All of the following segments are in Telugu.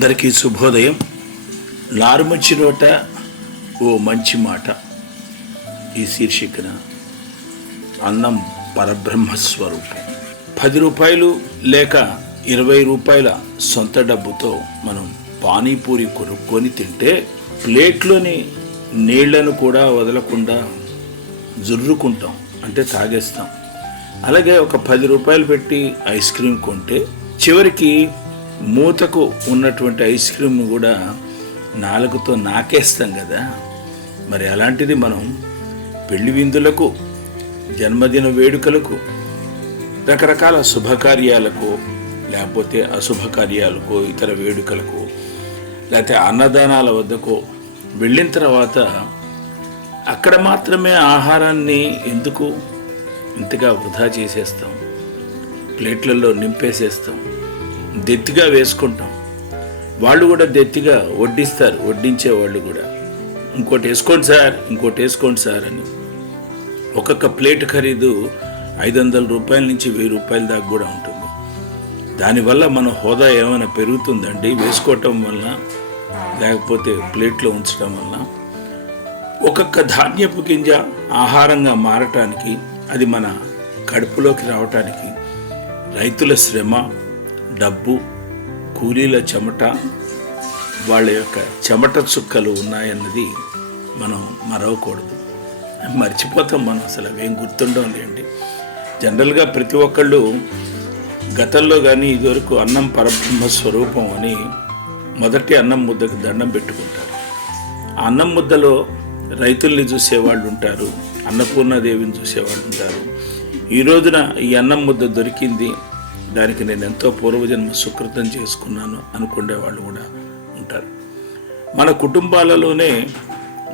అందరికీ శుభోదయం. లారుమచ్చి నోట ఓ మంచి మాట. ఈ శీర్షికన అన్నం పరబ్రహ్మ స్వరూపం పది రూపాయలు లేక ఇరవై రూపాయల సొంత డబ్బుతో మనం పానీపూరి కొనుక్కొని తింటే ప్లేట్లోని నీళ్ళను కూడా వదలకుండా జుర్రుకుంటాం అంటే తాగేస్తాం. అలాగే ఒక పది రూపాయలు పెట్టి ఐస్ క్రీమ్ కొంటే చివరికి మూతకు ఉన్నటువంటి ఐస్ క్రీమ్ను కూడా నాలుగుతో నాకేస్తాం కదా. మరి అలాంటిది మనం పెళ్ళి విందులకు జన్మదిన వేడుకలకు రకరకాల శుభకార్యాలకు లేకపోతే అశుభకార్యాలకు ఇతర వేడుకలకు లేకపోతే అన్నదానాల వద్దకు వెళ్ళిన తర్వాత అక్కడ మాత్రమే ఆహారాన్ని ఎందుకు? ఇంతగా వృధా చేసేస్తాం. ప్లేట్లలో నింపేసేస్తాం. దెత్తిగా వేసుకుంటాం. వాళ్ళు కూడా దెత్తిగా వడ్డిస్తారు వడ్డించే వాళ్ళు కూడా. ఇంకోటి వేసుకోండి సార్ ఇంకోటి వేసుకోండి సార్ అని. ఒక్కొక్క ప్లేట్ ఖరీదు ఐదు వందల రూపాయల నుంచి వెయ్యి రూపాయల దాకా కూడా ఉంటుంది. దానివల్ల మన హోదా ఏమైనా పెరుగుతుందండి? వేసుకోవటం వల్ల లేకపోతే ప్లేట్లో ఉంచడం వల్ల ఒక్కొక్క ధాన్యపు గింజ ఆహారంగా మారటానికి అది మన కడుపులోకి రావటానికి రైతుల శ్రమ డబ్బు కూలీల చెమట వాళ్ళ యొక్క చెమట చుక్కలు ఉన్నాయన్నది మనం మరవకూడదు. మర్చిపోతాం మనం అసలు అవేం గుర్తుండడం లేండి. జనరల్గా ప్రతి ఒక్కళ్ళు గతంలో కానీ ఇదివరకు అన్నం పరబ్రహ్మ స్వరూపం అని మొదటి అన్నం ముద్దకు దండం పెట్టుకుంటారు. ఆ అన్నం ముద్దలో రైతుల్ని చూసేవాళ్ళు ఉంటారు అన్నపూర్ణాదేవిని చూసేవాళ్ళు ఉంటారు. ఈ రోజున ఈ అన్నం ముద్ద దొరికింది దానికి నేను ఎంతో పూర్వజన్మ సుకృతం చేసుకున్నాను అనుకునే వాళ్ళు కూడా ఉంటారు. మన కుటుంబాలలోనే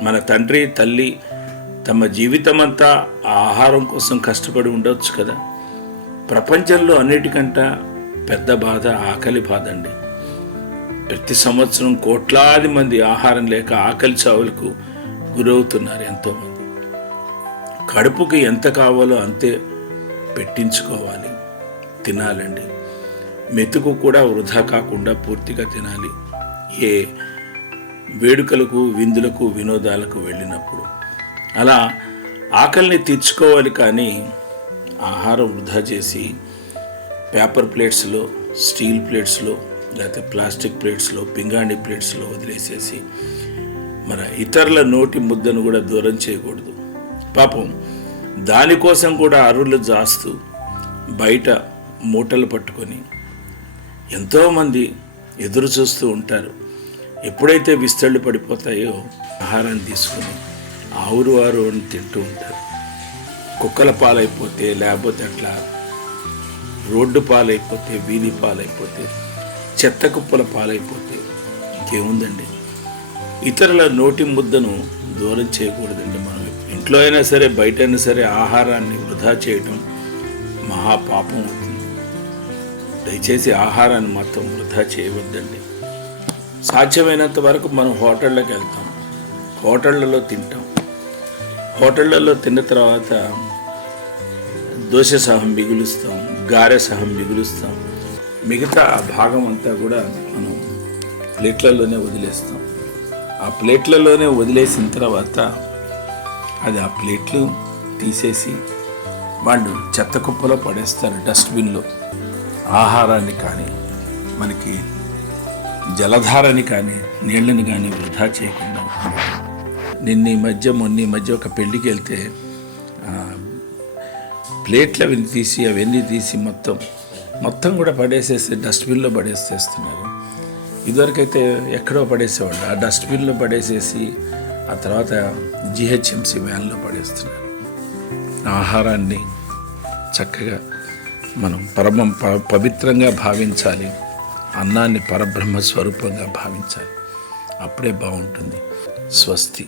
మన తండ్రి తల్లి తమ జీవితమంతా ఆ ఆహారం కోసం కష్టపడి ఉండవచ్చు కదా. ప్రపంచంలో అన్నిటికంట పెద్ద బాధ ఆకలి బాధ అండి ప్రతి సంవత్సరం కోట్లాది మంది ఆహారం లేక ఆకలి చావులకు గురవుతున్నారు ఎంతోమంది. కడుపుకి ఎంత కావాలో అంతే పెట్టించుకోవాలి. తినాలండి. మెతుకు కూడా వృధా కాకుండా పూర్తిగా తినాలి. ఏ వేడుకలకు విందులకు వినోదాలకు వెళ్ళినప్పుడు. అలా ఆకలిని తీర్చుకోవాలి కానీ ఆహారం వృధా చేసి పేపర్ ప్లేట్స్లో స్టీల్ ప్లేట్స్లో లేకపోతే ప్లాస్టిక్ ప్లేట్స్లో పింగాణి ప్లేట్స్లో వదిలేసేసి మన ఇతరుల నోటి ముద్దను కూడా దూరం చేయకూడదు. పాపం దానికోసం కూడా అరులు జాస్తూ బయట మూటలు పట్టుకొని ఎంతోమంది ఎదురు చూస్తూ ఉంటారు. ఎప్పుడైతే విస్తళ్ళు పడిపోతాయో ఆహారాన్ని తీసుకొని ఆవురు వారు అని తింటూ ఉంటారు. కుక్కల పాలైపోతే లేకపోతే అట్లా రోడ్డు పాలైపోతే వీధి పాలైపోతే చెత్త కుప్పల పాలైపోతే ఇంకేముందండి? ఇతరుల నోటి ముద్దను దూరం చేయకూడదండి మనం. ఇంట్లో అయినా సరే బయట అయినా సరే ఆహారాన్ని వృధా చేయటం మహాపాపం అవుతుంది. దయచేసి ఆహారాన్ని మొత్తం వృధా చేయవద్దండి. సాధ్యమైనంత వరకు మనం హోటళ్ళకి వెళ్తాం. హోటళ్ళలో తింటాం. హోటళ్ళలో తిన్న తర్వాత దోశ సహం మిగులుస్తాం గారె సహం మిగులుస్తాం. మిగతా ఆ భాగం అంతా కూడా మనం ప్లేట్లలోనే వదిలేస్తాం. ఆ ప్లేట్లలోనే వదిలేసిన తర్వాత అది ఆ ప్లేట్లు తీసేసి వాళ్ళు చెత్త కుప్పలో పడేస్తారు డస్ట్బిన్లో. ఆహారాన్ని కానీ మనకి జలధారని కానీ నీళ్ళని కానీ వృధా చేయకుండా నిన్న ఈ మధ్య మొన్న ఈ మధ్య ఒక పెళ్ళికి వెళ్తే ప్లేట్లు అవి తీసి అవన్నీ తీసి మొత్తం మొత్తం కూడా పడేసేసి డస్ట్బిన్లో పడేసేస్తున్నారు. ఇదివరకైతే ఎక్కడో పడేసేవాళ్ళు. ఆ డస్ట్బిన్లో పడేసేసి ఆ తర్వాత జిహెచ్ఎంసి వ్యాన్లో పడేస్తున్నారు. ఆహారాన్ని చక్కగా మనం పరమం ప- పవిత్రంగా భావించాలి. అన్నాన్ని పరబ్రహ్మ స్వరూపంగా భావించాలి. అప్పుడే బాగుంటుంది. స్వస్తి.